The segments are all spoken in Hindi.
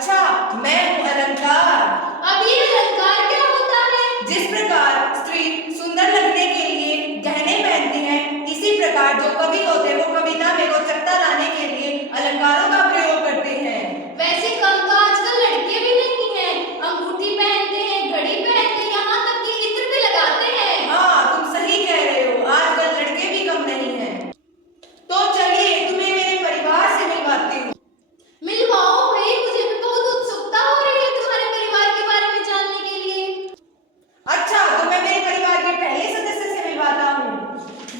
अच्छा, मैं हूँ अलंकार। अब ये अलंकार क्या होता है? जिस प्रकार स्त्री सुंदर लगने के लिए गहने पहनती है, इसी प्रकार जो कवि होते हैं वो कविता में रोचकता लाने के लिए अलंकारों का प्रयोग करते हैं। वैसे कम तो आजकल लड़के भी नहीं हैं, अंगूठी पहनते हैं, घड़ी पहनते हैं, यहाँ तक कि इत्र भी लगाते हैं। हाँ, तुम सही कह रहे हो, आजकल लड़के भी कम नहीं हैं। तो चलिए तुम्हें मेरे परिवार से मिलवाती हूँ। मिलवाओ भाई, मुझे भी बहुत उत्सुकता हो रही है तुम्हारे परिवार के बारे में जानने के लिए। अच्छा, तो मैं मेरे परिवार के पहले सदस्य से मिलवाता हूँ।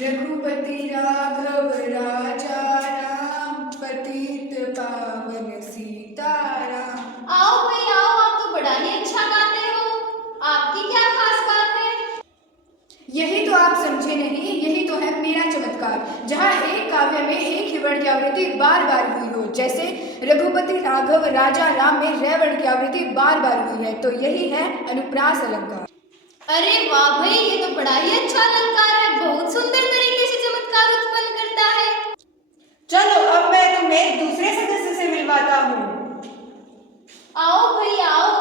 रघुपति राघव राजा राम, पतित पावन सीताराम। आओ भाई आओ, आप तो बड़ा ही अच्छा गाते हो। आपकी क्या खास बात है? यही तो आप समझे नहीं, यही तो है मेरा चमत्कार। जहाँ एक काव्य में एक ही वर्ण की आवृत्ति बार बार हुई हो, जैसे रघुपति राघव राजा राम में रे वर्ण की आवृत्ति बार बार हुई है, तो यही है अनुप्रास अलंकार। अरे वाह भाई, ये तो बड़ा ही अच्छा अलंकार है, बहुत सुंदर तरीके से चमत्कार उत्पन्न करता है। चलो अब मैं तुम्हें दूसरे सदस्य से मिलवाता हूँ। आओ भाई आओ।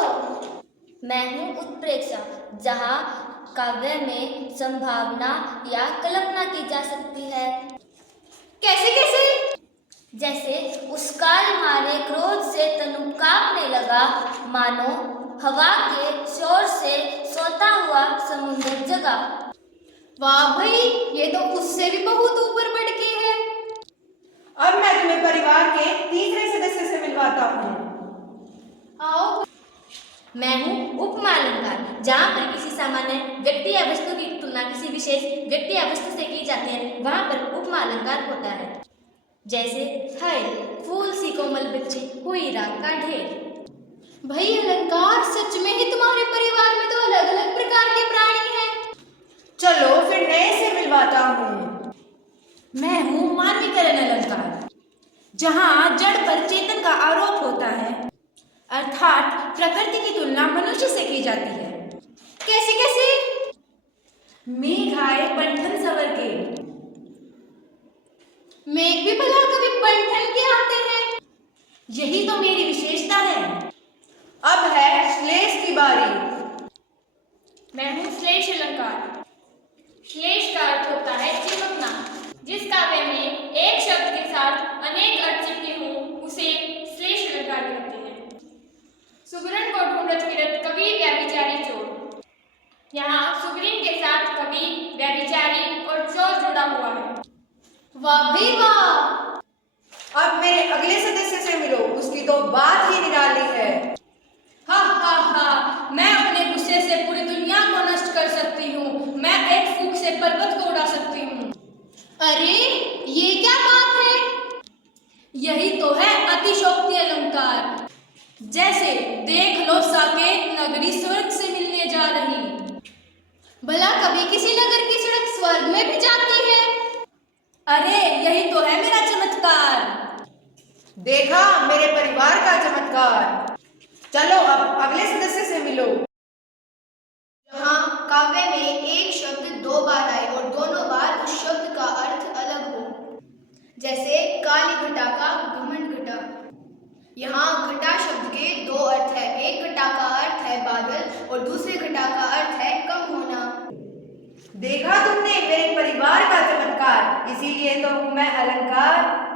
मैं हूँ उत्प्रेक्षा, जहाँ काव्य में संभावना या कल्पना की जा सकती है। कैसे कैसे? जैसे उस काल मारे क्रोध से तनु कांपने लगा, मानो हवा के शोर से सोता हुआ समुद्र जगा। वाह भाई, ये तो उससे भी बहुत ऊपर बढ़ के है। अब मैं तुम्हें परिवार के तीसरे सदस्य से मिलवाता हूँ। आओ। मैं हूँ उपमा अलंकार, जहाँ पर किसी सामान्य व्यक्ति या वस्तु की तुलना किसी विशेष व्यक्ति या वस्तु से की जाती है, वहाँ पर उपमा अलंकार होता है। जैसे है फूल सी कोमल बच्ची हुई रात का ढेर। भाई अलंकार, सच में ही तुम्हारे परिवार में तो अलग अलग प्रकार के प्राणी हैं। चलो फिर नए से मिलवाता हूँ। मैं हूँ मानवीकरण अलंकार, जहाँ जड़ पर चेतन का आरोप होता है, अर्थात प्रकृति की तुलना मनुष्य से की जाती है। कैसे कैसे? मेघ आए बंठन सवर के। मेघ भी भला कभी बंठन के आते हैं? यही तो मेरी विशेषता है। अब है श्लेष की बारी। मैं हूँ श्लेष अलंकार। श्लेष का अर्थ होता है चिपकना। जिस काव्य में एक शब्द के साथ अनेक अर्थ चिपके हों, उसे श्लेष अलंकार कहते हैं। सुगरण को ढूंढत फिरत कवि व्यभिचारी चोर। यहाँ सुगरण के साथ कवि व्यभिचारी और चोर जुड़ा हुआ है। वाह भाई वाह। अब मेरे अगले सदस्य से मिलो, उसकी तो बात ही निराली है। हा हा हा, मैं अपने गुस्से से पूरी दुनिया को नष्ट कर सकती हूँ। मैं एक फूंक से पर्वत को उड़ा सकती हूँ। अरे ये क्या बात है? यही तो है अतिशोक्ति अलंकार। जैसे देख लो साकेत नगरी स्वर्ग से मिलने जा रही। भला कभी किसी नगर की सड़क स्वर्ग में भी जाती है? अरे यही तो है मेरा चमत्कार। देखा मेरे परिवार का चमत्कार। चलो अब अगले सदस्य से मिलो। जहाँ काव्य में एक शब्द दो बार आए और दोनों बार उस शब्द का अर्थ अलग हो, जैसे काली घटा का घमंड घटा। यहाँ घटा शब्द के दो अर्थ है, एक घटा का अर्थ है बादल और दूसरे घटा का अर्थ है कम होना। देखा तुमने मेरे परिवार का चमत्कार, इसीलिए तो हूँ मैं अलंकार।